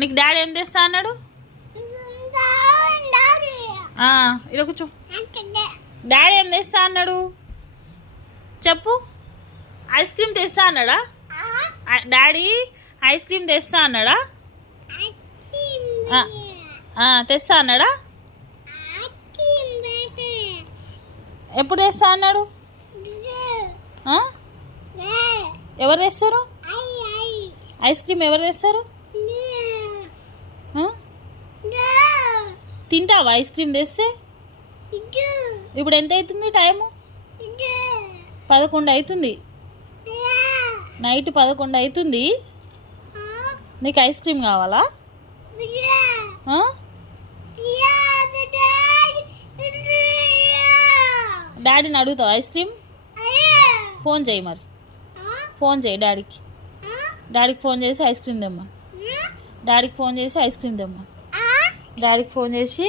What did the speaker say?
నీకు డాడీ ఏం తెస్తా అన్నాడు? ఇలా కూర్చో. డాడీ ఏం తెస్తా అన్నాడు చెప్పు. ఐస్ క్రీమ్ తెస్తా అన్నాడా? డాడీ ఐస్ క్రీమ్ తెస్తా అన్నాడా? తెస్తా అన్నాడా? ఎప్పుడు తెస్తా అన్నాడు? ఎవరు తెస్తారు ఐస్ క్రీమ్? ఎవరు తెస్తారు? తింటావా ఐస్ క్రీమ్ తెస్తే? ఇప్పుడు ఎంత అవుతుంది టైము? 11 అవుతుంది. నైట్ 11 అవుతుంది. నీకు ఐస్ క్రీమ్ కావాలా? డాడీని అడుగుతావు ఐస్ క్రీమ్? ఫోన్ చేయి మరి. ఫోన్ చేయి డాడీకి. డాడీకి ఫోన్ చేసి ఐస్ క్రీమ్ తెమ్మా. డాడీకి ఫోన్ చేసి ఐస్ క్రీమ్ తెమ్మా. డాడీకి ఫోన్ చేసి